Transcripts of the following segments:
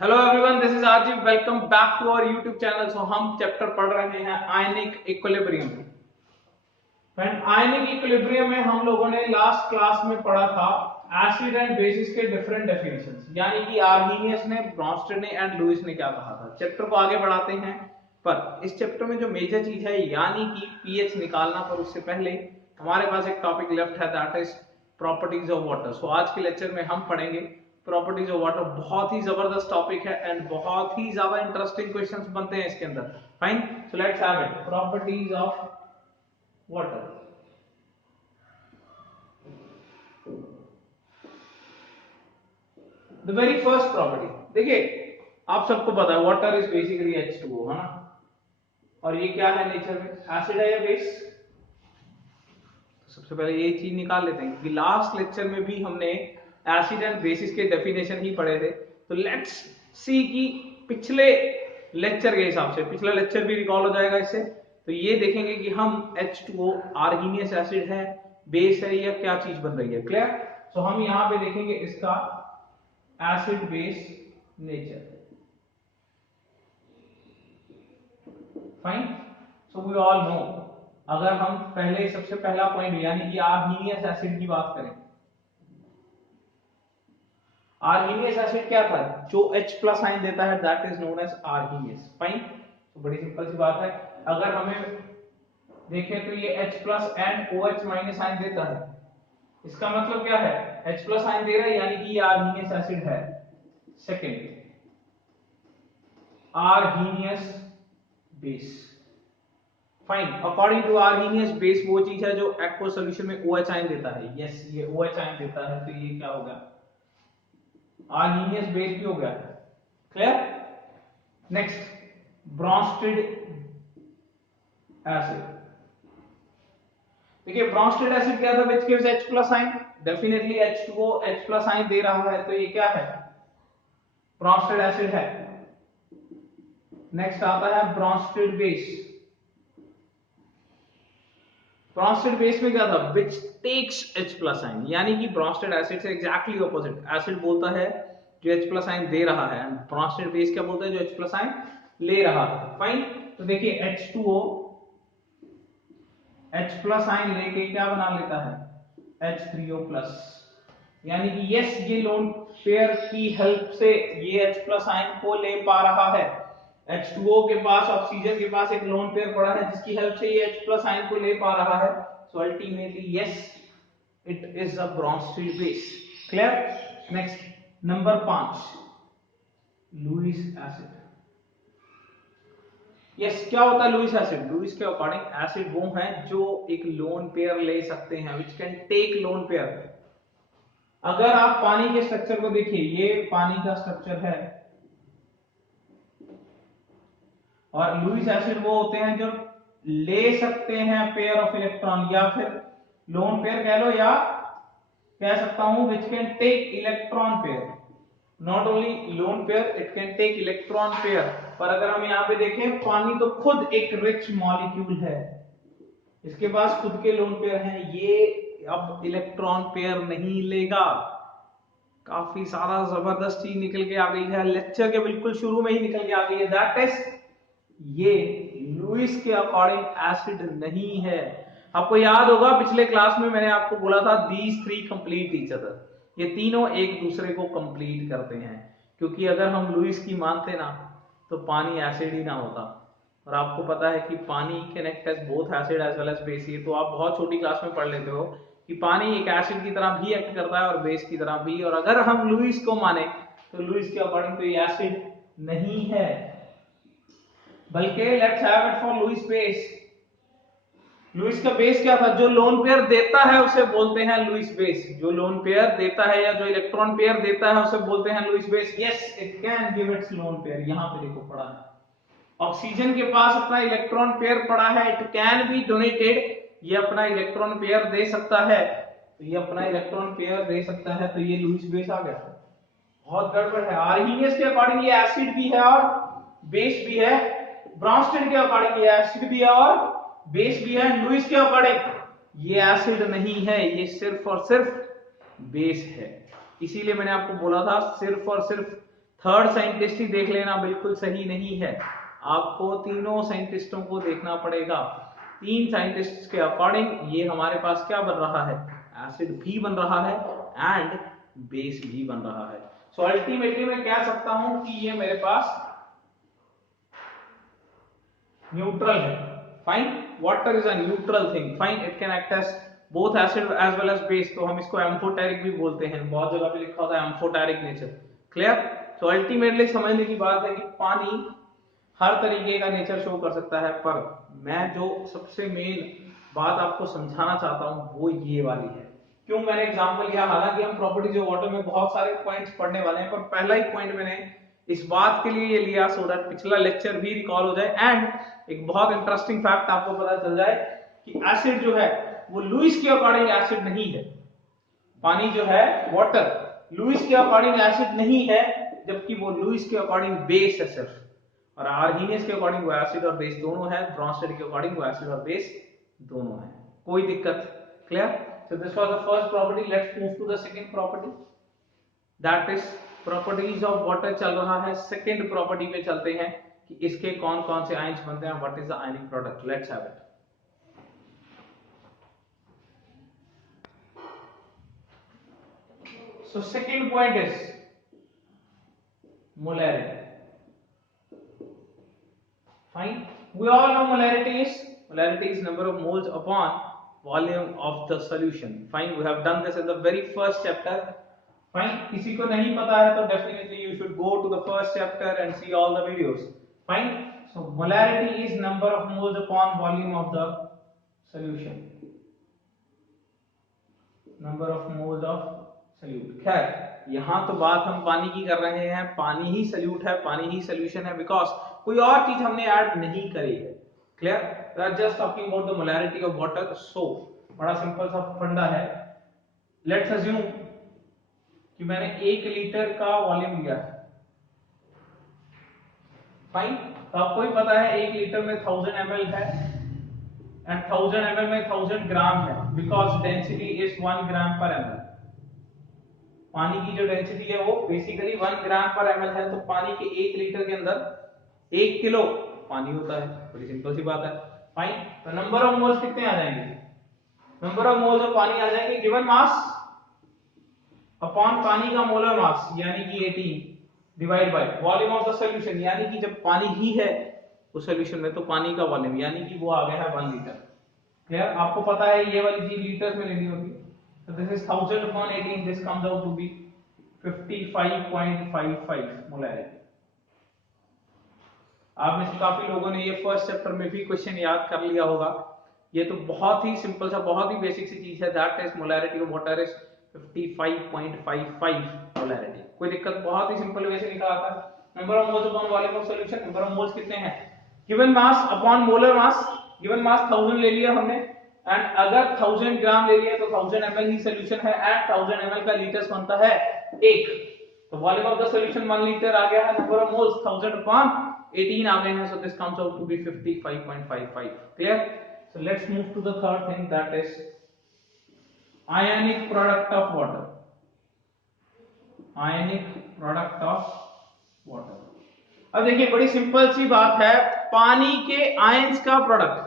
Hello everyone, this is RG. Welcome back to our YouTube channel. So हम chapter पढ़ रहे हैं ionic equilibrium. Friend, ionic equilibrium में हम लोगों ने लास्ट क्लास में पढ़ा था एसिड एंड बेसिस के डिफरेंट डेफिनेशंस, यानी कि आर्हीनियस ने, ब्रॉन्स्टेड ने एंड लुईस ने क्या कहा था। चैप्टर को आगे बढ़ाते हैं, पर इस चैप्टर में जो मेजर चीज है यानी कि पीएच निकालना, पर उससे पहले हमारे पास एक टॉपिक लेफ्ट है, that is properties of water. So आज के लेक्चर में हम पढ़ेंगे प्रॉपर्टीज ऑफ वाटर। बहुत ही जबरदस्त टॉपिक है एंड बहुत ही ज्यादा इंटरेस्टिंग क्वेश्चंस बनते हैं इसके अंदर। Fine, so let's have it, properties of water. The very first property, देखिए आप सबको पता है वाटर इज बेसिकली H2O, है ना। और ये क्या है नेचर में, एसिड है या बेस। तो सबसे पहले ये चीज निकाल लेते हैं क्योंकि लास्ट लेक्चर में भी हमने एसिड एंड बेसिस के डेफिनेशन ही पढ़े थे। तो लेट्स सी कि पिछले लेक्चर के हिसाब से पिछला लेक्चर भी रिकॉल हो जाएगा इससे। तो ये देखेंगे कि हम H2O आर्गीनियस एसिड है, बेस है, या क्या चीज बन रही है। क्लियर। सो हम यहां पे देखेंगे इसका acid base nature. Fine, so we all know, अगर हम पहले सबसे पहला पॉइंट यानी कि आर्गीनियस एसिड की बात करें, आर्गीनियस एसिड क्या था, जो H प्लस आयन देता है, that is known as Arrhenius. Fine, तो बड़ी सिंपल सी बात है। अगर हमें देखें तो ये H plus and OH minus ion देता है, इसका मतलब क्या है, H प्लस आयन दे रहा है यानी कि ये आर्गीनियस एसिड है। Second, Arrhenius base. Fine, according to Arrhenius base वो चीज है जो एक्वा सॉल्यूशन में OH आयन देता है। यस, ये OH आयन देता है, तो ये क्या हो गया, आर्गीनियस बेस भी हो गया। क्लियर। Next, Bronsted acid. देखिए ब्रॉन्स्टेड एसिड क्या था, which gives H plus ion, definitely H2O H plus ion दे रहा है, तो ये क्या है, ब्रॉन्स्टेड एसिड है। नेक्स्ट आता है ब्रॉन्स्टेड बेस। ब्रॉन्स्टेड बेस में क्या था, which takes H plus ion, यानी कि ब्रॉन्स्टेड एसिड से एग्जैक्टली ऑपोजिट। एसिड बोलता है जो H प्लस आयन दे रहा है, ब्रॉन्स्टेड बेस क्या बोलता है, जो H प्लस आयन ले रहा है। फाइन, तो देखिए H2O H प्लस आयन लेके क्या बना लेता है, H3O प्लस, यानी कि यस, ये लोन पेयर की हेल्प से ये H प्लस आयन को ले पा रहा है। H2O के पास, ऑक्सीजन के पास एक लोन पेयर पड़ा है जिसकी हेल्प से ये H प्लस आयन को ले पा रहा है। So ultimately yes, it is a Bronsted base. Clear. Next, number 5, Lewis acid. Yes, क्या होता है लुईस एसिड। लुईस के अकॉर्डिंग एसिड वो हैं जो एक लोन पेयर ले सकते हैं, which can take lone pair. अगर आप पानी के स्ट्रक्चर को देखिए, ये पानी का स्ट्रक्चर है, और लुईस एसिड वो होते हैं जो ले सकते हैं पेयर ऑफ इलेक्ट्रॉन, या फिर लोन पेयर कह लो, या कह सकता हूं which can take electron pair. Not only lone pair, it can take electron pair. पर अगर हम यहां पे देखें, पानी तो खुद एक रिच मॉलिक्यूल है, इसके पास खुद के लोन पेयर हैं, ये अब इलेक्ट्रॉन पेयर नहीं लेगा। काफी सारा जबरदस्त चीज निकल के आ गई है, लेक्चर के बिल्कुल शुरू में ही निकल के आ गई है, दैट इज ये लुईस के अकॉर्डिंग एसिड नहीं है। आपको याद होगा पिछले क्लास में मैंने आपको बोला था these three complete each other, ये तीनों एक दूसरे को कंप्लीट करते हैं, क्योंकि अगर हम लुईस की मानते ना तो पानी एसिड ही ना होता। और आपको पता है कि पानी can act as both acid as well as base, ये तो आप बहुत छोटी क्लास में पढ़ लेते हो कि पानी एक एसिड की तरह भी एक्ट करता है और बेस की तरह भी। और अगर हम लुईस को माने तो लुईस के अकॉर्डिंग तो ये एसिड नहीं है, बल्कि let's have it for Lewis base. Lewis का बेस क्या था, जो लोन पेयर देता है उसे बोलते हैं लुईस बेस। जो लोन पेयर देता है या जो इलेक्ट्रॉन पेयर देता है उसे बोलते हैं Lewis base. Yes, it can give its lone pair. यहां पे देखो पड़ा है, ऑक्सीजन के पास अपना इलेक्ट्रॉन पेयर पड़ा है, इट कैन बी डोनेटेड, ये अपना इलेक्ट्रॉन पेयर दे सकता है, तो ये अपना इलेक्ट्रॉन पेयर दे सकता है, तो ये लुईस बेस आ गया। बहुत गड़बड़ है। आर्गीनियस के अकॉर्डिंग ये एसिड भी है और बेस भी है, ब्रॉन्स्टेड के अकॉर्डिंग ये एसिड भी है और बेस भी है, लुईस के अकॉर्डिंग ये एसिड नहीं है, ये सिर्फ और सिर्फ बेस है। इसीलिए मैंने आपको बोला था सिर्फ और सिर्फ थर्ड साइंटिस्ट ही देख लेना बिल्कुल सही नहीं है, आपको तीनों साइंटिस्टों को देखना पड़ेगा। तीन साइंटिस्ट के अकॉर्डिंग ये हमारे पास क्या बन रहा है, एसिड भी बन रहा है एंड बेस भी बन रहा है। सो अल्टीमेटली मैं कह सकता हूं कि ये मेरे पास न्यूट्रल है। Fine, water is a neutral thing. Fine, it can act as both acid as well as base, तो हम इसको एम्फोटेरिक भी बोलते हैं, बहुत जगह पे लिखा होता है एम्फोटेरिक नेचर। क्लियर? तो अल्टीमेटली समझने की बात है कि पानी हर तरीके का नेचर शो कर सकता है, पर मैं जो सबसे मेन बात आपको समझाना चाहता हूं वो ये वाली है। क्यों मैंने एग्जांपल लिया, हालांकि हम प्रॉपर्टीज ऑफ वाटर में बहुत सारे पॉइंट्स पढ़ने वाले हैं, पर पहला ही पॉइंट मैंने इस बात के लिए ये लिया सो दैट पिछला लेक्चर भी रिकॉल हो जाए एंड एक बहुत इंटरेस्टिंग फैक्ट आपको पता चल जाए कि एसिड जो है वो लुईस के अकॉर्डिंग एसिड नहीं है। पानी जो है वाटर लुईस के अकॉर्डिंग एसिड नहीं है, जबकि वो लुईस के अकॉर्डिंग बेस है सिर्फ, और आर्हीनियस के अकॉर्डिंग वो एसिड और बेस दोनों है, ब्रॉन्स्टेड के अकॉर्डिंग वो एसिड और बेस दोनों है। कोई दिक्कत? Clear? So this was the first property. Let's move to the second property. That is properties of water चल रहा है। Second property पे चलते हैं कि इसके कौन कौन से आयंस बनते हैं, what is the ionic product. Let's have it. So second point is molarity. Fine. We all know molarity is number of moles upon volume of the solution. Fine. We have done this in the very first chapter. Fine. किसी को नहीं पता है तो definitely you should go to the first chapter and see all the videos. Fine. So molarity is number of moles upon volume of the solution. Number of moles of solute. खैर यहाँ तो बात हम पानी की कर रहे हैं, पानी ही solute है, पानी ही solution है, because कोई और चीज हमने ऐड नहीं करी है। Clear? We are just talking about the molarity of water. So बड़ा सिंपल सा फंडा है। Let's assume कि मैंने 1 लीटर का वॉल्यूम लिया है। फाइन, तो आपको ही पता है 1 लीटर में 1000 ml है एंड 1000 ml में 1000 ग्राम है, बिकॉज डेंसिटी इज 1 ग्राम पर ml। पानी की जो डेंसिटी है वो बेसिकली 1 ग्राम पर ml है, तो पानी के 1 लीटर के अंदर 1 किलो पानी होता है। बड़ी सिंपल सी बात है। फाइन, तो नंबर ऑफ मोल्स कितने आ जाएंगे? नंबर ऑफ मोल्स ऑफ पानी आ जाएंगे गिवन मास अपॉन पानी का मोलर मास यानी कि 18 divide by volume of the solution, यानी कि जब पानी ही है उस सॉल्यूशन में तो पानी का वॉल्यूम यानी कि वो आ गया है 1 लीटर। क्लियर? आपको पता है ये वाली चीज लीटर्स में लेनी होती है, तो this is 1000 upon 18, this comes out to be 55.55 molarity. आप में से काफी लोगों ने ये फर्स्ट चैप्टर में भी क्वेश्चन याद कर लिया होगा। ये तो बहुत ही सिंपल सा बहुत ही बेसिक सी चीज है, that is molarity of water is 55.55 molarity. कोई दिक्कत? बहुत ही सिंपल वे से लिखा आता है। Number of moles upon volume of solution, number of moles कितने हैं, given mass upon molar mass. Given mass 1000 ले लिया हमने एंड अगर 1000 ग्राम ले लिया तो 1000 ml ही सॉल्यूशन है एंड 1000 ml का लीटर्स बनता है 1, तो volume of the solution 1 litre आ गया है। नंबर ऑफ मोल्स 1000 अपॉन 18 आ गए हैं, so this comes out to be 55.55. Clear? So let's move to the third thing, that is ionic product of water. Ionic product of water. अब देखिए बड़ी simple सी बात है, पानी के आयंस का प्रोडक्ट,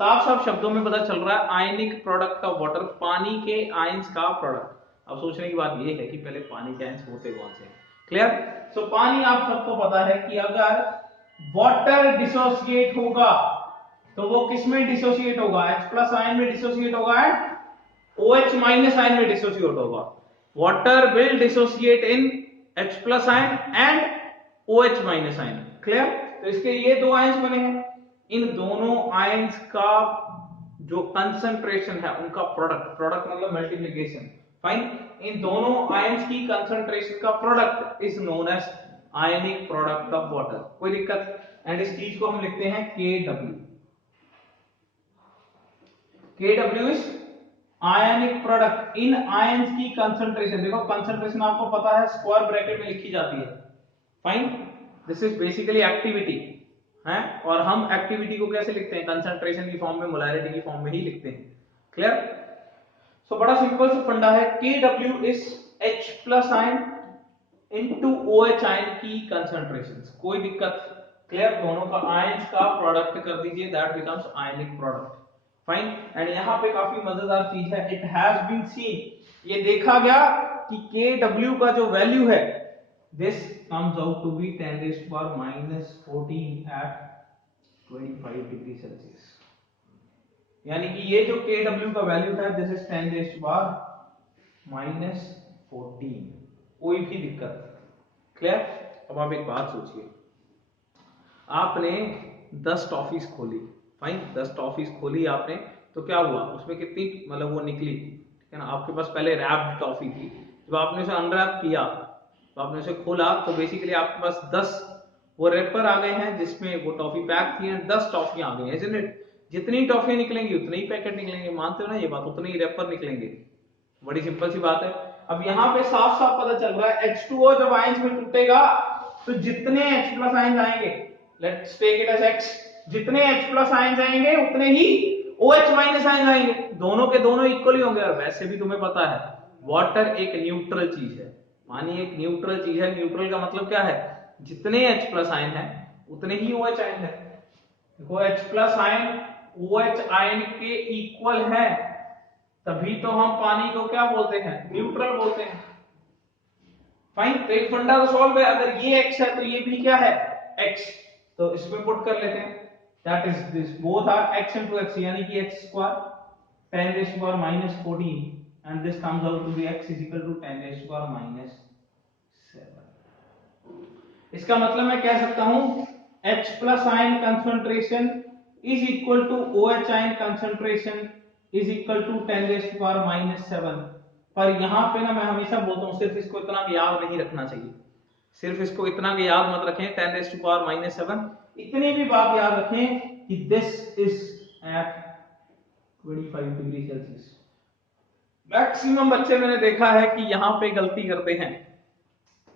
साफ साफ शब्दों में पता चल रहा है आयनिक प्रोडक्ट ऑफ वाटर, पानी के आयंस का प्रोडक्ट। अब सोचने की बात यह है कि पहले पानी के आयंस होते कौन से हैं। क्लियर? सो पानी आप सबको पता है कि अगर वाटर डिसोसिएट होगा तो वो किसमें डिसोसिएट होगा, H+ आयन में डिसोसिएट होगा एंड OH- आयन में डिसोसिएट होगा। Water will dissociate in H+ ion and OH- ion. Clear? तो इसके ये दो आयंस बने हैं, इन दोनों आयंस का जो कंसंट्रेशन है उनका प्रोडक्ट मतलब मल्टीप्लिकेशन। फाइन, इन दोनों आयंस की कंसंट्रेशन का product is known as ionic product of water. कोई दिक्कत? एंड इस चीज को हम लिखते हैं KW। KW is ionic product in ions की कंसंट्रेशन। देखो कंसंट्रेशन आपको पता है स्क्वायर ब्रैकेट में लिखी जाती है। Fine, this is basically activity है, और हम एक्टिविटी को कैसे लिखते हैं, कंसंट्रेशन की फॉर्म में, मोलैरिटी की फॉर्म में ही लिखते हैं। क्लियर? सो बड़ा सिंपल सा फंडा है, KW is H+ ion into OH ion की कंसंट्रेशन, कोई दिक्कत? क्लियर, दोनों का आयंस का प्रोडक्ट कर दीजिए, that becomes ionic product. Fine. And यहाँ पे काफी मजेदार चीज है, इट हैज बीन सीन, ये देखा गया कि Kw का जो वैल्यू है, this comes out to be 10⁻⁻14 at 25 degree Celsius. यानी कि ये जो Kw का वैल्यू है, दिस इज 10⁻⁻14। कोई भी दिक्कत? क्लियर। अब आप एक बात सोचिए, आपने 10 टॉफीज खोली, फाइन, 10 टॉफीज खोली आपने, तो क्या हुआ उसमें, कितनी मतलब वो निकली, ठीक है ना? आपके पास पहले रैप्ड टॉफी थी, जब आपने उसे अनरैप किया, तो आपने उसे खोला, तो बेसिकली आपके पास 10 वो रैपर आ गए हैं जिसमें वो टॉफी पैक थी, 10 टॉफी आ गई है, isn't it? जितनी टॉफी निकलेंगी उतने ही पैकेट निकलेंगे, मानते हो ना ये बात? उतने ही रैपर निकलेंगे, बड़ी सिंपल सी बात है। अब यहाँ पे साफ साफ पता चल रहा है, H2O जब आयंस में टूटेगा तो जितने H प्लस आयंस आएंगे, let's take it as X, जितने H प्लस आयंस आएंगे उतने ही OH माइनस आयंस आएंगे, दोनों के दोनों इक्वल ही होंगे। और वैसे भी तुम्हें पता है वाटर एक न्यूट्रल चीज है, मानिए एक न्यूट्रल चीज है, न्यूट्रल का मतलब क्या है, जितने H प्लस आयन है उतने ही OH आयन है। देखो H plus ion OH ion के इक्वल है, तभी तो हम पानी को क्या बोलते हैं, न्यूट्रल बोलते हैं। फाइन, तो एक फंडा तो सॉल्व है, अगर ये x है तो ये भी क्या है, x, तो इसमें पुट कर लेते हैं, that is this, both are x into x, यानी कि x square 10 raised to power minus 14 and this comes out to be x is equal to 10 raised to power minus 7। इसका मतलब मैं कह सकता हूं H plus ion concentration is equal to OH ion concentration is equal to 10 raised to power minus 7। पर यहां पे ना मैं हमेशा बोलता हूं, सिर्फ इसको इतना याद नहीं रखना चाहिए, सिर्फ इसको इतना याद मत रखें 10 raised to power minus 7, इतनी भी बात याद रखें कि this is at 25 degree Celsius. Maximum बच्चे मैंने देखा है कि यहां पे गलती करते हैं,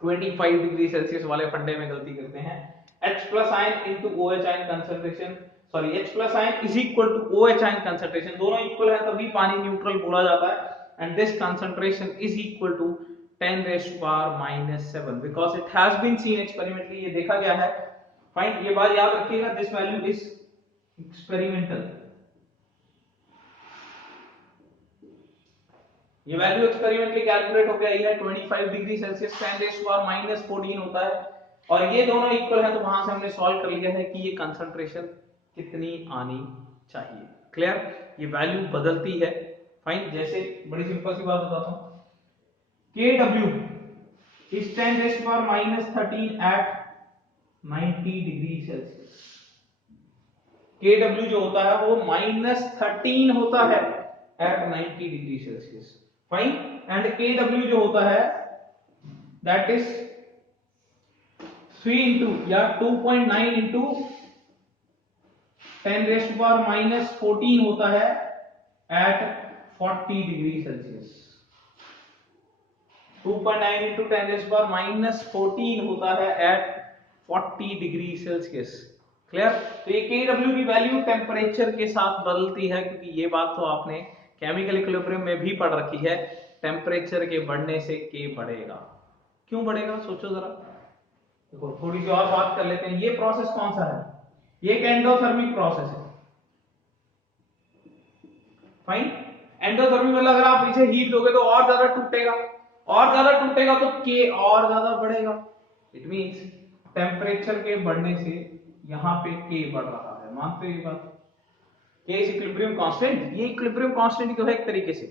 25 डिग्री सेल्सियस वाले फंडे में गलती करते हैं। H plus ion into OH ion concentration, sorry H plus ion is equal to OH ion concentration, दोनों इक्वल है तभी पानी न्यूट्रल बोला जाता है। And this concentration is equal to 10 raised to power minus 7 because it has been seen experimentally, ये देखा गया है। फाइन, ये बात याद रखिएगा, दिस वैल्यू इज एक्सपेरिमेंटल, ये वैल्यू एक्सपेरिमेंटली कैलकुलेट हो गया, ये है 25 degree Celsius, 10 raised to power minus 14 होता है, और ये दोनों इक्वल है, तो वहां से हमने सॉल्व कर लिया है कि ये कंसंट्रेशन कितनी आनी चाहिए। क्लियर, ये वैल्यू बदलती है। फाइन, जैसे बड़ी सिंपल सी बात बताता हूं, Kw is 10 raised to power minus 13 at 90 degree Celsius. Kw जो होता है वो -13 होता है at 90 degree Celsius. Fine, and Kw जो होता है दैट इज 3 इंटू या 2.9 into 10 raised to power minus 14 होता है at 40 degree Celsius. 2.9 into 10 raised to power minus 14 होता है at 40 डिग्री सेल्सियस। क्लियर, तो ये Kw की वैल्यू टेम्परेचर के साथ बदलती है, क्योंकि ये बात तो आपने केमिकल इक्विलिब्रियम में भी पढ़ रखी है, टेम्परेचर के बढ़ने से K बढ़ेगा। क्यों बढ़ेगा, सोचो जरा। देखो थोड़ी सी और बात कर लेते हैं, ये प्रोसेस कौन सा है, ये एक एंडोथर्मिक प्रोसेस है। फाइन, एंडोथर्मिक मतलब अगर आप इसे हीट दोगे तो और ज्यादा टूटेगा, और ज्यादा टूटेगा तो K और ज्यादा बढ़ेगा। इट मींस टेम्परेचर के बढ़ने से यहां पे K बढ़ रहा है, मानते हो ये बात? K इज इक्विलिब्रियम कांस्टेंट, ये इक्विलिब्रियम कांस्टेंट तो है एक तरीके से,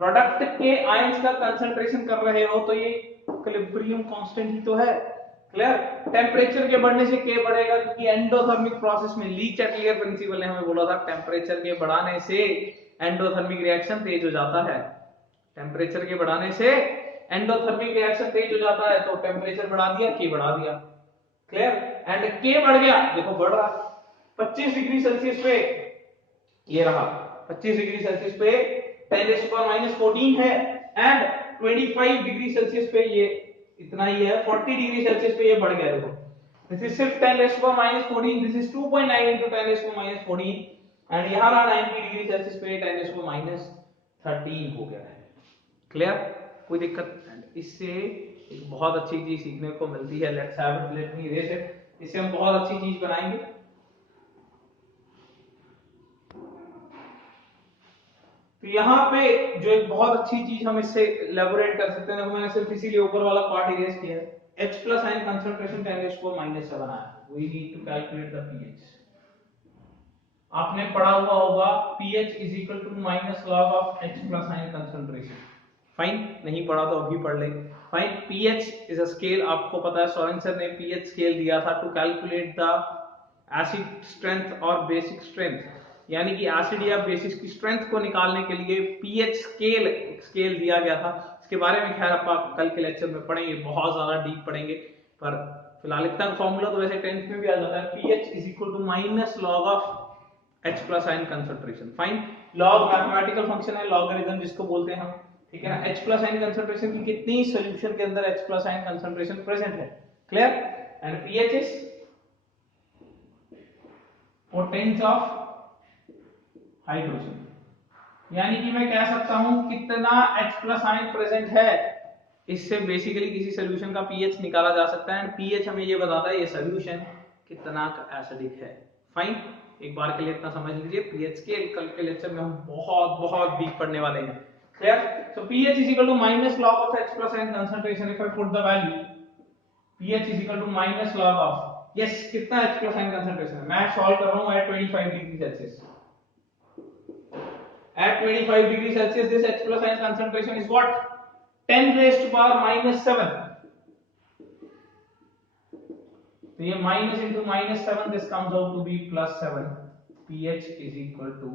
प्रोडक्ट के आयंस का कंसंट्रेशन कर रहे हो तो ये इक्विलिब्रियम कांस्टेंट ही तो है। क्लियर, टेम्परेचर के बढ़ने से K बढ़ेगा, क्योंकि एंडोथर्मिक प्रोसेस में ली चैटलियर प्रिंसिपल ने हमें बोला था टेम्परेचर के बढ़ाने से एंडोथर्मिक रिएक्शन तेज हो जाता है, टेम्परेचर के बढ़ाने से एंडोथर्मिक रिएक्शन तेज हो जाता है, तो टेम्परेचर बढ़ा दिया, K बढ़ा दिया। क्लियर, एंड K बढ़ गया, देखो बढ़ रहा 25 डिग्री सेल्सियस पे, ये रहा 25 डिग्री सेल्सियस पे 10 raised to power minus 14 है, एंड 25 डिग्री सेल्सियस पे ये इतना ही है, 40 डिग्री सेल्सियस पे ये बढ़ गया। देखो दिस इज सिर्फ 10 raised to power minus 14, this is 2.9 into 10 raised to power minus 14, and यहां रहा 90 डिग्री सेल्सियस पे 10 raised to power minus 13 हो गया है। क्लियर, कोई दिक्कत? इससे एक बहुत अच्छी चीज सीखने को मिलती है। Let's have it, let me erase it. इससे हम बहुत अच्छी चीज बनाएंगे। तो यहाँ पे जो एक बहुत अच्छी चीज हम इससे इलैबोरेट कर सकते हैं, मैंने सिर्फ इसीलिए ऊपर वाला पार्ट इरेज किया है। H plus ion concentration 10⁻⁻⁷ आया। We need to calculate the pH। आपने पढ़ा हुआ होगा pH is equal to minus log of H plus ion concentration। Fine, नहीं पढ़ा तो अभी पढ़ ले। Fine, pH is a scale, आपको पता है सोरेनसन ने pH स्केल दिया था to calculate the acid strength और बेसिक स्ट्रेंथ, यानी कि एसिड या बेसिस की स्ट्रेंथ को निकालने के लिए pH स्केल दिया गया था। इसके बारे में खैर आप कल के लेक्चर में पढ़ेंगे, बहुत ज्यादा डीप पढ़ेंगे, पर फिलहाल इतना फॉर्मूला तो वैसे 10th में भी आ जाता है। pH is equal to minus log of H plus ion concentration। Fine, log mathematical function है, लॉगरिथम जिसको बोलते हैं हम, ठीक है ना। H plus ion concentration की कितनी सॉल्यूशन के अंदर H plus ion concentration present है, clear. And pH is potence of hydrogen, यानी कि मैं कह सकता हूं कितना H plus ion प्रेजेंट है, इससे बेसिकली किसी सॉल्यूशन का pH निकाला जा सकता है। एंड pH हमें ये बताता है ये सॉल्यूशन कितना एसिडिक है। फाइन, एक बार के लिए इतना समझ लीजिए। pH स्केल कल के लेक्चर में हम बहुत बहुत डीप पढ़ने वाले हैं, clear. So pH is equal to minus log of H plus ion concentration। if I put the value pH is equal to minus log of, yes, कितना H plus ion concentration है, मैं solve कर रहा हूं at 25 degree Celsius. at 25 degree Celsius this H plus ion concentration is what, 10 raised to power minus 7। तो ये minus into minus 7, this comes out to be plus 7। pH is equal to,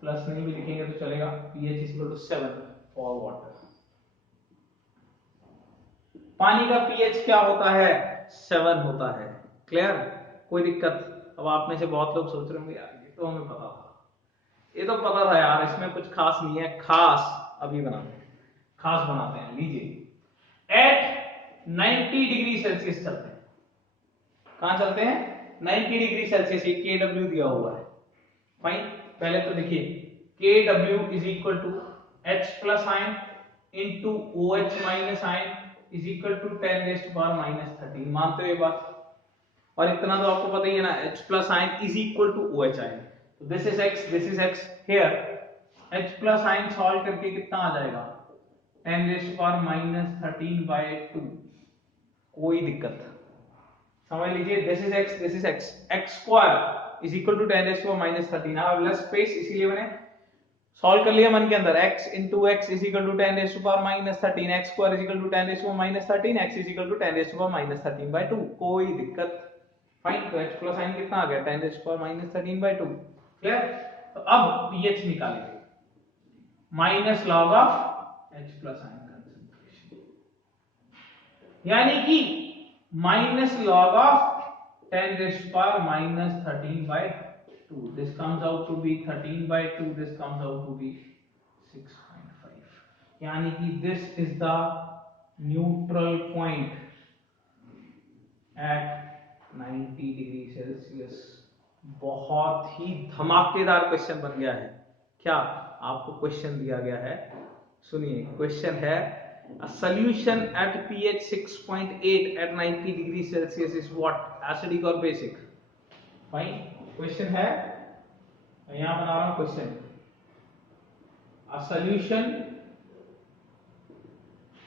plus नहीं भी लिखेंगे तो चलेगा, pH is equal to 7 for water। पानी का pH क्या होता है, 7 होता है, क्लियर। कोई दिक्कत? अब आप में से बहुत लोग सोच रहे होंगे यार ये तो हमें पता था, ये तो पता था यार, इसमें कुछ खास नहीं है। खास अभी बनाते हैं, खास बनाते हैं। लीजिए, एट 90 डिग्री सेल्सियस चलते हैं। कहां चलते हैं, 90 डिग्री सेल्सियस। ये KW दिया हुआ है। फाइन, पहले तो देखिए KW is equal to H plus ion into OH minus ion is equal to 10 raised to power minus 13। मानते हो ये बात? और इतना तो आपको पता ही है ना, H plus ion is equal to OH ion. तो this is X, this is X। Here H plus ion solve करके कितना आ जाएगा, 10 रेज़्ड टू पावर माइनस 13/2। कोई दिक्कत? समझ लीजिए, this is X, this is X। X square is equal to 10 raised to power minus 13। अब less space, इसीलिए मैंने सॉल्व कर लिया मन के अंदर। X into X is equal to 10 raised to power minus 13। X square is equal to 10 raised to power minus 13। X is equal to 10 raised to power minus 13/2। कोई दिक्कत? फाइन, तो H प्लस आयन कितना आ गया, 10 raised to power minus 13/2, clear. तो अब pH निकालेंगे, minus log of H plus ion concentration, यानी कि minus log of 10 raised to power minus 13/2। This comes out to be 13/2, this comes out to be 6.5। यानी कि this is the neutral point at 90 degree Celsius. बहुत ही धमाकेदार question बन गया है। क्या आपको क्वेश्चन दिया गया है, सुनिए। क्वेश्चन है, a solution at pH 6.8 at 90 degree Celsius is what, acidic or basic? Fine, question है, यहां बना रहा हूं question. A solution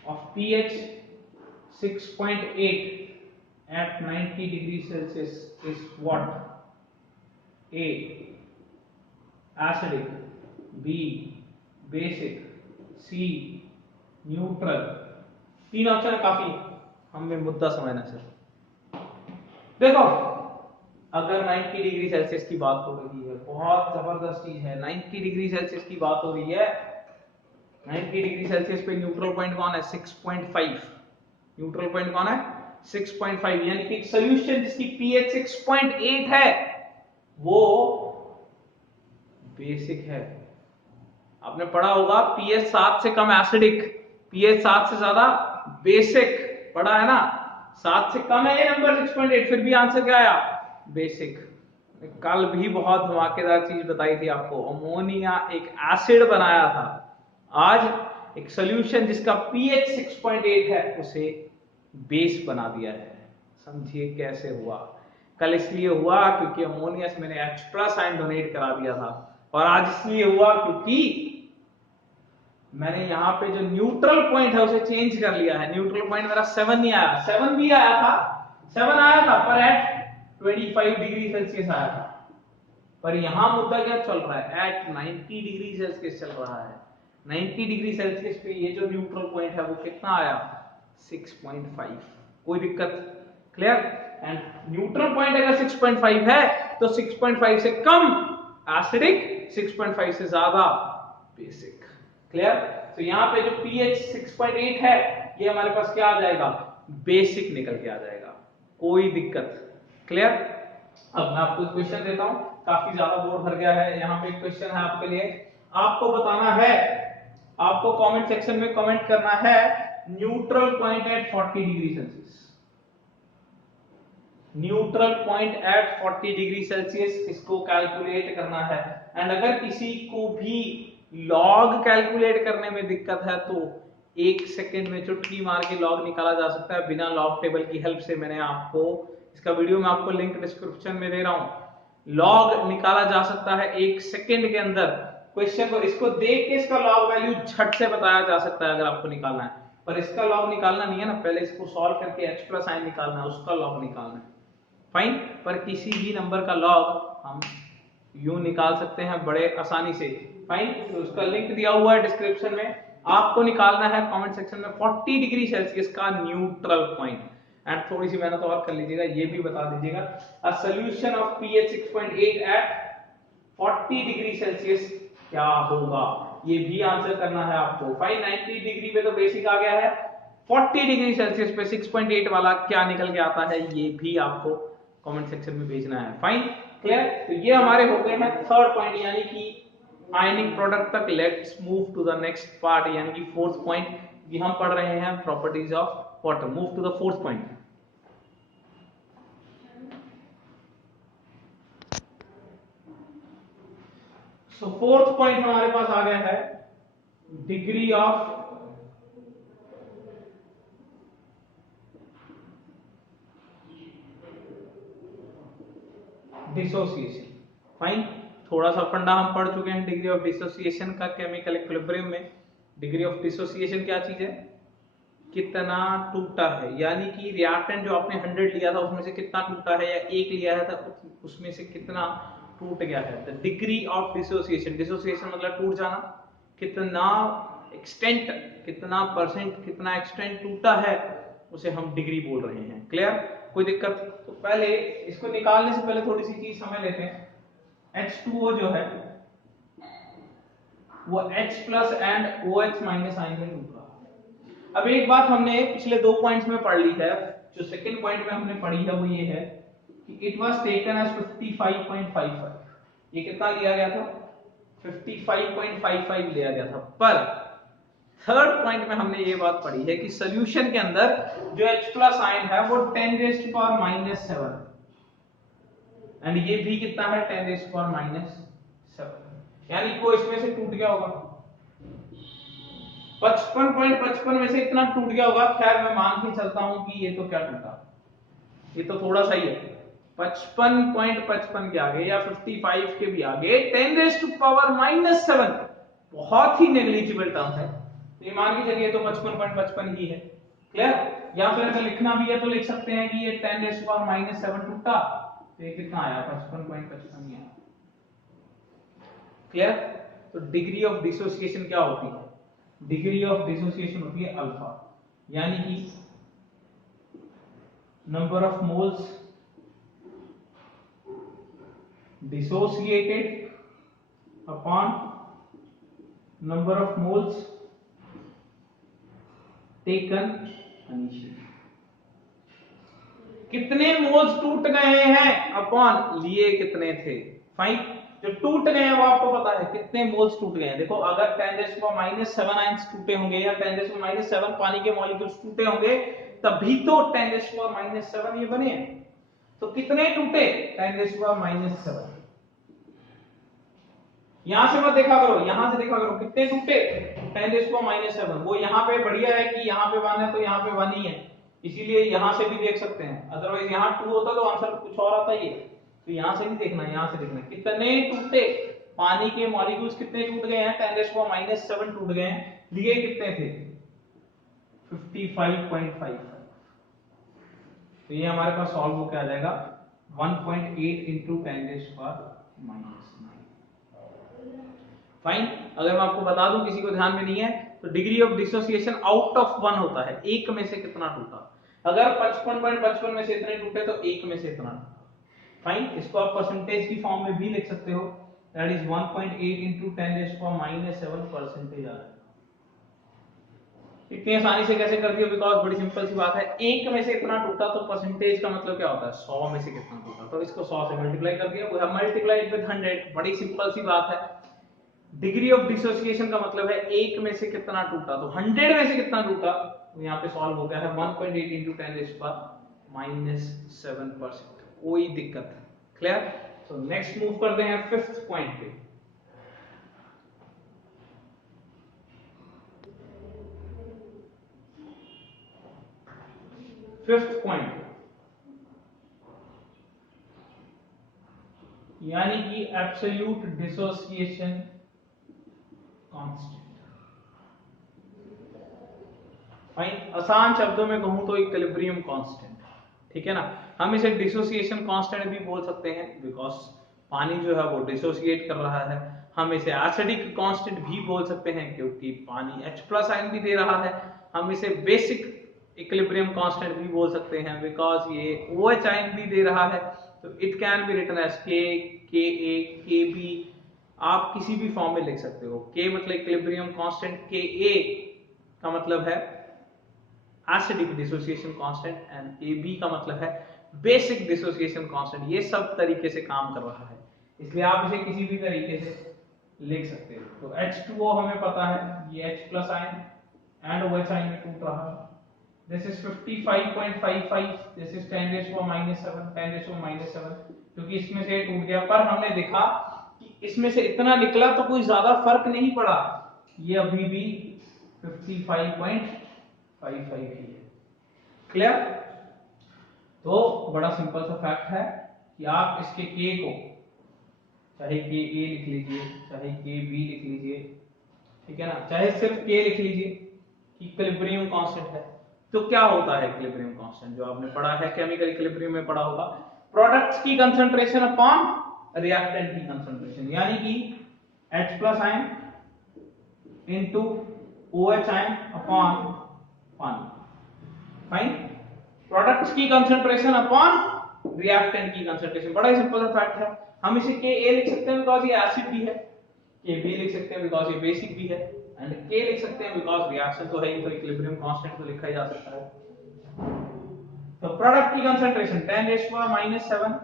of pH 6.8 at 90 degree Celsius is what? A, acidic, B, basic, C, neutral। तीन option है, काफी हमें मुद्दा समझना सर। देखो, अगर 90 डिग्री सेल्सियस की बात हो रही है, बहुत जबरदस्त चीज है। 90 डिग्री सेल्सियस की बात हो रही है, 90 डिग्री सेल्सियस पे न्यूट्रल पॉइंट कौन है, 6.5। न्यूट्रल पॉइंट कौन है, 6.5। यानी कि एक सॉल्यूशन जिसकी pH 6.8 है वो बेसिक है। आपने पढ़ा होगा pH 7 से कम एसिडिक, pH 7 से ज्यादा बेसिक, पढ़ा है ना। 7 से कम है ये नंबर 6.8, फिर भी आंसर क्या आया, बेसिक। कल भी बहुत धमाकेदार चीज बताई थी आपको, अमोनिया एक एसिड बनाया था। आज एक सॉल्यूशन जिसका pH 6.8 है उसे बेस बना दिया है। समझिए कैसे हुआ। कल इसलिए हुआ क्योंकि अमोनिया से मैंने H+ आयन डोनेट करा दिया था, और आज इसलिए हुआ क्योंकि मैंने यहाँ पे जो न्यूट्रल पॉइंट है उसे चेंज कर लिया है। न्यूट्रल पॉइंट मेरा 7 नहीं आया, 7 भी आया था, 7 आया था पर एट 25 डिग्री सेल्सियस आया था। पर यहां मुद्दा क्या चल रहा है, एट 90 डिग्री सेल्सियस चल रहा है। 90 डिग्री सेल्सियस पे ये जो न्यूट्रल पॉइंट है वो कितना आया, 6.5। कोई दिक्कत, क्लियर। एंड न्यूट्रल पॉइंट अगर 6.5 है तो 6.5 से कम एसिडिक, 6.5 से ज्यादा बेसिक, क्लियर। तो यहाँ पे जो pH 6.8 है ये हमारे पास क्या आ जाएगा, बेसिक निकल के आ जाएगा, कोई दिक्कत, क्लियर। अब मैं आपको क्वेश्चन देता हूं, काफी ज्यादा बोर्ड भर गया है। यहाँ पे एक क्वेश्चन है आपके लिए, आपको बताना है, आपको कमेंट सेक्शन में कमेंट करना है neutral point at 40 degree Celsius. Neutral point at 40 degree Celsius इसको कैलकुलेट करना है। एंड अगर किसी को भी लॉग कैलकुलेट करने में दिक्कत है तो 1 सेकेंड में चुटकी मार के लॉग निकाला जा सकता है बिना लॉग टेबल की हेल्प से। मैंने आपको इसका वीडियो में आपको लिंक डिस्क्रिप्शन में दे रहा हूं। लॉग निकाला जा सकता है 1 सेकेंड के अंदर। क्वेश्चन को इसको देख के इसका लॉग वैल्यू झट से बताया जा सकता है अगर आपको निकालना है, पर इसका लॉग निकालना नहीं है ना, पहले इसको सॉल्व करके H+ आयन निकालना है, उसका लॉग निकालना है, फाइन। पर किसी भी नंबर का लॉग हम यूं निकाल सकते हैं बड़े आसानी से, फाइन। तो उसका लिंक दिया हुआ है डिस्क्रिप्शन में, आपको निकालना है कमेंट सेक्शन में 40 डिग्री सेल्सियस का न्यूट्रल पॉइंट। एंड थोड़ी सी मेहनत और कर लीजिएगा, ये भी बता दीजिएगा a solution of pH 6.8 at 40 degree Celsius क्या होगा, ये भी आंसर करना है आपको। फाइन, 90 डिग्री पे तो बेसिक आ गया है, 40 डिग्री सेल्सियस पे 6.8 वाला क्या निकल के आता है ये भी आपको कमेंट सेक्शन में भेजना है, फाइन, क्लियर। तो ये हमारे हो गए हैं थर्ड पॉइंट यानी कि आयनिक प्रोडक्ट तक। Let's move to the next part यानी कि फोर्थ पॉइंट, कि हम पढ़ रहे हैं properties of water. Move to the fourth point. So fourth point हमारे पास आ गया है डिग्री ऑफ डिसोसिएशन, फाइन। थोड़ा सा फंडा हम पढ़ चुके हैं डिग्री ऑफ डिसोसिएशन का केमिकल इक्विलिब्रियम में। डिग्री ऑफ डिसोसिएशन क्या चीज है, कितना टूटा है, यानी कि रिएक्टेंट जो आपने 100 लिया था उसमें से कितना टूटा है, या 1 लिया है था उसमें से कितना टूट गया है। The degree of dissociation, dissociation मतलब टूट जाना, कितना एक्सटेंट, कितना परसेंट, कितना एक्सटेंट टूटा है उसे हम डिग्री बोल रहे हैं, क्लियर। कोई दिक्कत। तो पहले इसको निकालने से पहले थोड़ी सी चीज समझ लेते हैं। H2O जो है वो H+ एंड OH- आयन में टूट रहा है। अब एक बात हमने पिछले 2 पॉइंट्स में पढ़ ली है, जो सेकंड पॉइंट में हमने पढ़ी है वो ये है कि इट वाज टेकन एज 55.55। ये कितना लिया गया था, 55.55 लिया गया था। पर थर्ड पॉइंट में हमने ये बात पढ़ी है कि सॉल्यूशन के अंदर जो H+ आयन है वो 10⁻⁷ एंड ये भी कितना है 10⁻⁷, यानी कोई इसमें से टूट गया होगा 55.55 में से इतना टूट गया होगा। खैर मैं मान के चलता हूं कि ये तो क्या टूटा, ये तो थोड़ा सा ही है, 55.55 के आगे या 55 के भी आगे 10⁻⁷ बहुत ही नेग्लिजिबल टर्म है। तो ये मान के चलिए तो 55.55 ही है, क्लियर। या फिर अगर लिखना भी है तो लिख सकते हैं कि ये 10⁻⁷ टूटा, तो ये कितना आया 55.55 आया, क्लियर। तो डिग्री ऑफ डिसोसिएशन क्या होती है, डिग्री ऑफ डिसोसिएशन होती है अल्फा, यानी कि number of moles dissociated upon number of moles taken initially. कितने मोल्स टूट गए हैं अपॉन लिए कितने थे, फाइन। जो टूट गए हैं वो आपको पता है कितने मोल्स टूट गए हैं। देखो अगर 10⁻⁷ आयंस टूटे होंगे या 10⁻⁷ पानी के मॉलिक्यूल्स टूटे होंगे तभी तो 10⁻⁷ ये बने हैं। तो कितने टूटे, 10⁻⁷। यहां से मत देखा करो, यहां से देखा करो कितने टूटे 10⁻⁷ वो यहाँ पे बढ़िया है कि यहाँ पे 1 है तो यहाँ पे 1 ही है, इसीलिए यहाँ से भी देख सकते हैं, अदरवाइज यहाँ 2 होता तो आंसर कुछ और आता ये। तो यहाँ से नहीं देखना, यहाँ से देखना कितने टूटे पानी के मॉलिक्यूल्स, कितने टूट गए हैं, 10⁻⁷ टूट गए हैं। लिए कितने थे 55.55। तो ये हमारे पास सॉल्व होकर आ जाएगा 1.8 इंटू 10⁻⁹। फाइन। अगर मैं आपको बता दूं, किसी को ध्यान में नहीं है, तो degree of dissociation out of 1 होता है, एक में से कितना टूटा। अगर 55.55 में से इतने टूटे तो एक में से इतना टूटा। फाइन। इसको आप परसेंटेज की फॉर्म में भी लिख सकते हो, दैट इज 1.8 इंटू 10⁻⁷ परसेंटेज आ जाएगा। इतनी आसानी से कैसे कर दिया, बिकॉज बड़ी सिंपल सी बात है, एक में से इतना टूटा तो परसेंटेज का मतलब क्या होता है, 100 में से कितना टूटा, तो इसको 100 से मल्टीप्लाई कर दिया, वी हैव मल्टीप्लाइड विद 100। बड़ी सिंपल सी बात है। डिग्री ऑफ डिसोसिएशन का मतलब है एक में से कितना टूटा, तो 100 में से कितना टूटा, तो यहाँ पे सॉल्व हो गया है 1.8 इंटू 10⁻⁷%। कोई दिक्कत, क्लियर। सो नेक्स्ट मूव करते हैं 5th पॉइंट पे। फिफ्थ पॉइंट यानी कि एब्सोल्यूट डिसोसिएशन कांस्टेंट। फाइन। आसान शब्दों में कहूं तो इक्विलिब्रियम कांस्टेंट, ठीक है ना। हम इसे डिसोसिएशन कांस्टेंट भी बोल सकते हैं, बिकॉज पानी जो है वो डिसोसिएट कर रहा है। हम इसे एसिडिक कांस्टेंट भी बोल सकते हैं, क्योंकि पानी H+ आयन भी दे रहा है। हम इसे बेसिक इक्विलिब्रियम कांस्टेंट भी बोल सकते हैं, बिकॉज ये OH आयन भी दे रहा है। तो it can be written as K, Ka, Kb, आप किसी भी फॉर्म में लिख सकते हो। K मतलब इक्विलिब्रियम कांस्टेंट, Ka का मतलब है acidic dissociation constant, and Kb का मतलब है बेसिक डिसोसिएशन कांस्टेंट। ये सब तरीके से काम कर रहा है, इसलिए आप इसे किसी भी तरीके से लिख सकते हो। तो H2O हमें पता है, ये H+ ion and OH ion में टूट रहा है। This is 55.55, this is 10⁻⁷, 10⁻⁷, क्योंकि इसमें से टूट गया, पर हमने देखा कि इसमें से इतना निकला तो कोई ज्यादा फर्क नहीं पड़ा, ये अभी भी 55.55 ही है। क्लियर। तो बड़ा सिंपल सा फैक्ट है कि आप इसके K को चाहे Ka लिख लीजिए, चाहे Kb लिख लीजिए, ठीक है ना, चाहे सिर्फ K लिख लीजिए, इक्विलिब्रियम कांस्टेंट है। तो क्या होता है इक्विलिब्रियम कांस्टेंट, जो आपने पढ़ा है केमिकल इक्विलिब्रियम में पढ़ा होगा, प्रोडक्ट्स की कंसंट्रेशन अपॉन रिएक्टेंट की कंसंट्रेशन, यानी कि H+ ion into OH ion upon पानी। फाइन। प्रोडक्ट्स की कंसंट्रेशन अपॉन रिएक्टेंट की कंसंट्रेशन, बड़ा ही सिंपल सा फैक्ट है। हम इसे Ka लिख सकते हैं बिकॉज ये एसिड भी है, Kb लिख सकते हैं बिकॉज ये बेसिक भी है, एंड K लिख सकते हैं बिकॉज रिएक्शन तो है ही, तो इक्विलिब्रियम कांस्टेंट तो लिखा ही जा सकता है। तो प्रोडक्ट की concentration 10⁻⁷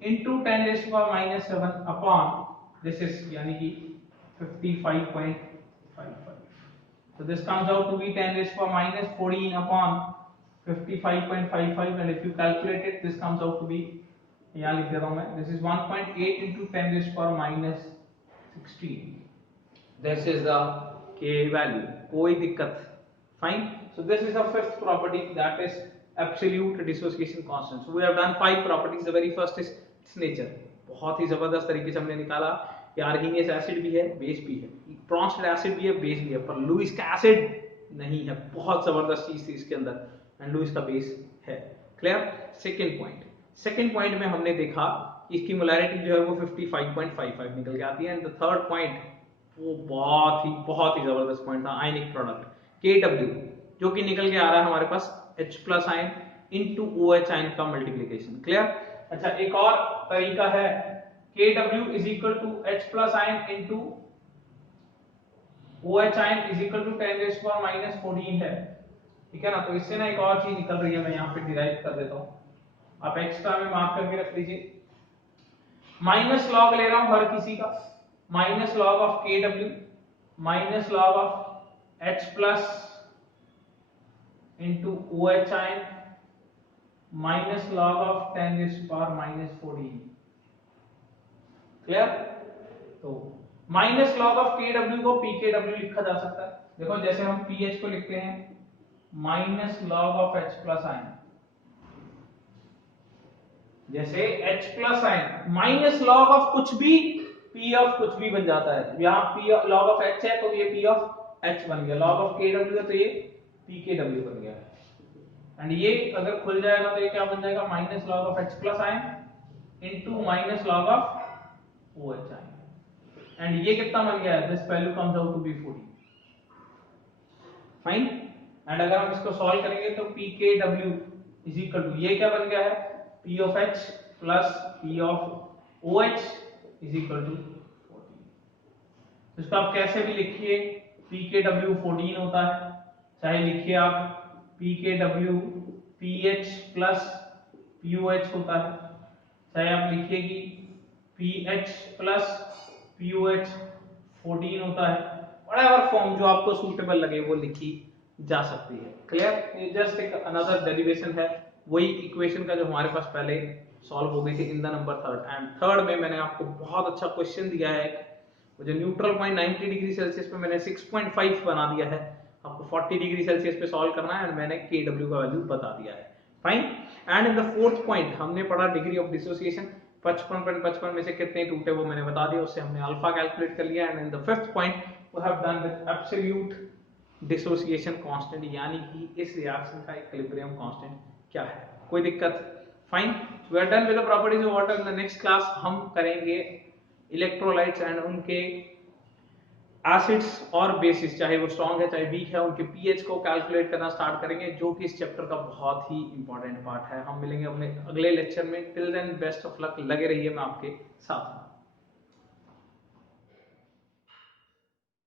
into 10⁻⁷ upon this is यानी कि 55.55। so this comes out to be 10⁻⁴ upon 55.55, and if you calculate it this comes out to be, यहाँ लिख देता हूं मैं, this is 1.8 into 10⁻⁻16। this is the K value, कोई दिक्कत। fine। so this is the fifth property, that is absolute dissociation constant। so we have done 5 properties। the very first is its nature। बहुत ही जबरदस्त तरीके से हमने निकाला कि आर्गेनियस acid भी है, बेस भी है, प्रॉन्स्टेड एसिड भी है, बेस भी है, पर लुईस का एसिड नहीं है। बहुत जबरदस्त चीज थी इसके अंदर, एंड लुईस का बेस है। क्लियर। सेकंड पॉइंट में हमने देखा कि इसकी मोलैरिटी जो है वो 55.55 निकल के आती है, एंड द थर्ड पॉइंट वो बहुत ही जबरदस्त पॉइंट था, आयनिक प्रोडक्ट Kw, जो कि निकल के आ रहा है हमारे पास H+ ion into OH ion का मल्टीप्लिकेशन। क्लियर। अच्छा, एक और तरीका है, Kw is equal to H+ ion into OH ion is equal to 10⁻⁴ है, ठीक है ना। तो इससे ना एक और चीज निकल रही है, मैं यहाँ पे डिराइव कर देता हूँ, आप एक्स्ट्रा में मार्क करके रख लीजिए। माइनस लॉग ले रहा हूं हर किसी का, minus log of Kw minus log of H+ into OH ion minus log of 10⁻⁴। Clear. तो माइनस लॉग ऑफ KW को PKW लिखा जा सकता है। देखो जैसे हम PH को लिखते हैं minus log of H plus ion, जैसे H plus ion minus log of कुछ भी P ऑफ कुछ भी बन जाता है। यहाँ P लॉग ऑफ H है तो ये P ऑफ H बन गया, लॉग ऑफ KW है तो ये PKW बन गया। एंड ये अगर खुल जाएगा तो ये क्या बन जाएगा, minus log of H plus ion into minus log of OH ion. And ये कितना बन गया है, this value comes out to be 40। Fine. And अगर हम इसको सॉल्व करेंगे तो PKW इज इक्वल टू ये क्या बन गया है, P of H plus P of OH is equal to 40। इसको आप कैसे भी लिखिए, PKW 14 होता है, चाहे लिखिए आप PKW PH प्लस POH होता है, चाहे आप लिखिए कि PH प्लस POH 14 होता है, व्हाटएवर फॉर्म जो आपको सूटेबल लगे वो लिखी जा सकती है। क्लियर? ये जस्ट एक अनदर डेरिवेशन है वही इक्वेशन का जो हमारे पास पहले सॉल्व हो गई थी in the number third. And third में मैंने आपको बहुत अच्छा क्वेश्चन दिया है, जो न्यूट्रल पॉइंट 90 डिग्री सेल्सियस पे मैंने 6.5 बना दिया है, आपको 40 डिग्री सेल्सियस पे सॉल्व करना है एंड मैंने KW का वैल्यू बता दिया है। Fine. And in the fourth point हमने पढ़ा डिग्री ऑफ डिसोसिएशन, 55.55 में से कितने टूटे वो मैंने बता दिया, उससे हमने अल्फा कैलकुलेट कर लिया। And in the fifth point we have done with absolute dissociation constant, यानी कि इस रिएक्शन का इक्विलिब्रियम कांस्टेंट क्या है। कोई दिक्कत? Fine. We are done with the properties of water. In the next class हम करेंगे इलेक्ट्रोलाइट्स एंड उनके एसिड्स और बेसिस, चाहे वो स्ट्रॉन्ग है चाहे वीक है, उनके पीएच को कैलकुलेट करना स्टार्ट करेंगे, जो कि इस चैप्टर का बहुत ही इंपॉर्टेंट पार्ट है। हम मिलेंगे अपने अगले लेक्चर में। Till then best of luck, लगे रहिए मैं आपके साथ।